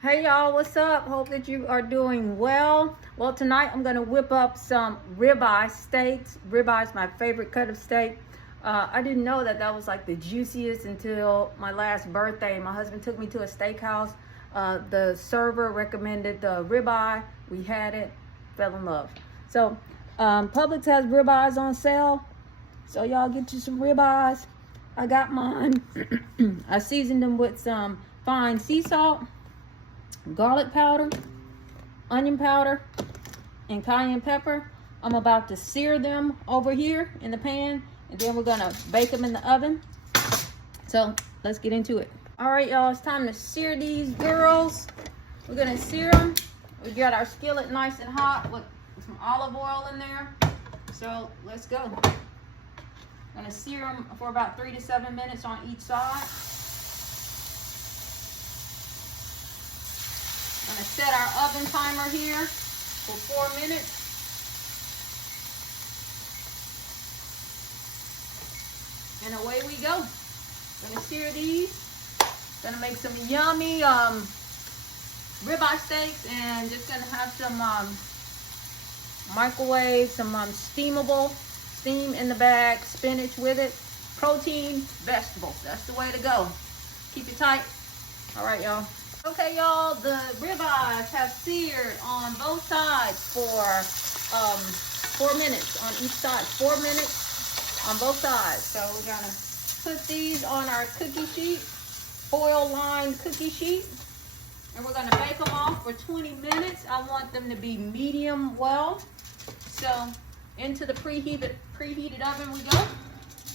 Hey y'all, what's up? Hope that you are doing well. Well, tonight I'm gonna whip up some ribeye steaks. Ribeye is my favorite cut of steak. I didn't know that that was like the juiciest until my last birthday. My husband took me to a steakhouse. The server recommended the ribeye. We had it, fell in love. So Publix has ribeyes on sale. So y'all get you some ribeyes. I got mine. I seasoned them with some fine sea salt, garlic powder, onion powder, and cayenne pepper. I'm about to sear them over here in the pan, and then we're gonna bake them in the oven. So let's get into it. All right, y'all, it's time to sear these girls. We're gonna sear them. We got our skillet nice and hot with some olive oil in there. So let's go. I'm gonna sear them for about 3 to 7 minutes on each side. I'm gonna set our oven timer here for 4 minutes. And away we go. Gonna sear these. Gonna make some yummy ribeye steaks, and just gonna have some microwave, some steamable, steam in the bag, spinach with it. Protein, vegetables. That's the way to go. Keep it tight. All right, y'all. Okay, y'all, the ribeyes have seared on both sides for 4 minutes on each side. 4 minutes on both sides. So we're gonna put these on our cookie sheet, foil-lined cookie sheet, and we're gonna bake them off for 20 minutes. I want them to be medium well. So into the preheated oven we go.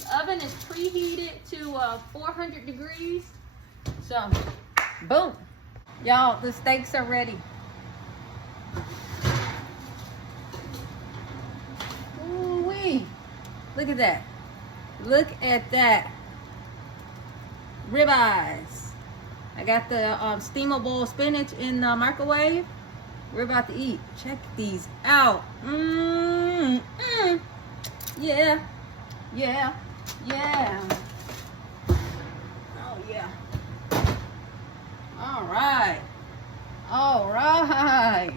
The oven is preheated to 400 degrees. So, boom. Y'all, the steaks are ready. Ooh-wee. Look at that. Look at that. Ribeyes. I got the steamable spinach in the microwave. We're about to eat. Check these out. Yeah. Yeah. Yeah. Oh, yeah. All right. All right.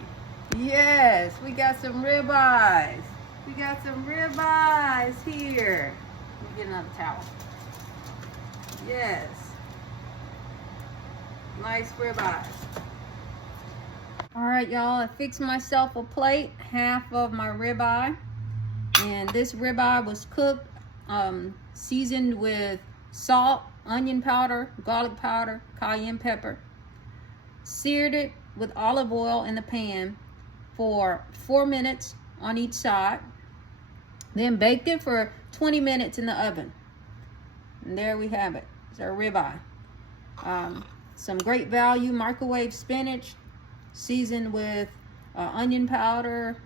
Yes, we got some ribeyes. We got some ribeyes here. Let me get another towel. Yes. Nice ribeyes. All right, y'all, I fixed myself a plate, half of my ribeye. And this ribeye was cooked, seasoned with salt, onion powder, garlic powder, cayenne pepper. Seared it with olive oil in the pan for 4 minutes on each side. Then baked it for 20 minutes in the oven. And there we have it. It's our ribeye. Some great value microwave spinach, seasoned with onion powder,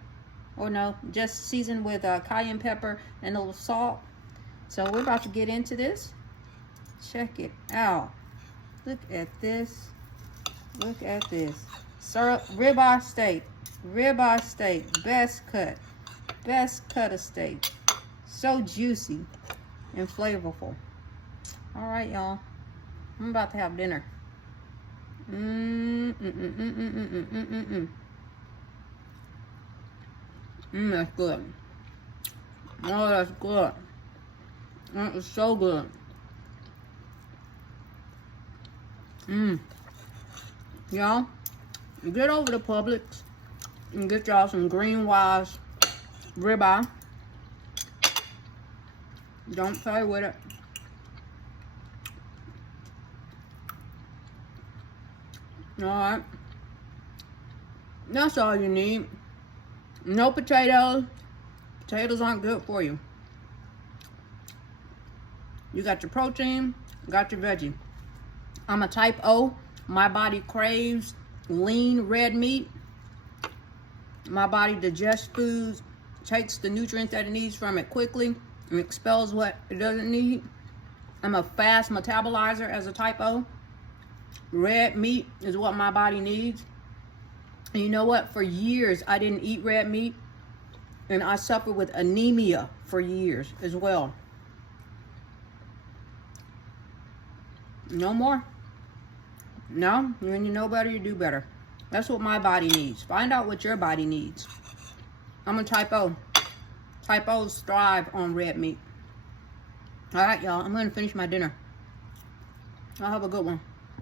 or no, just seasoned with cayenne pepper and a little salt. So we're about to get into this. Check it out. Look at this. Look at this. Ribeye steak. Ribeye steak. Best cut. Best cut of steak. So juicy and flavorful. All right, y'all. I'm about to have dinner. That's good. Oh, that's good. That is so good. Y'all, get over to Publix and get y'all some Green Wise ribeye. Don't play with it. Alright. That's all you need. No potatoes. Potatoes aren't good for you. You got your protein, got your veggie. I'm a type O. My body craves lean red meat. My body digests foods, takes the nutrients that it needs from it quickly, and expels what it doesn't need. I'm a fast metabolizer as a type O. Red meat is what my body needs. And you know what? For years, I didn't eat red meat, and I suffered with anemia for years as well. No more. No, when you know better, you do better. That's what my body needs. Find out what your body needs. I'm a type O. Type O's thrive on red meat. All right, y'all. I'm going to finish my dinner. I'll have a good one.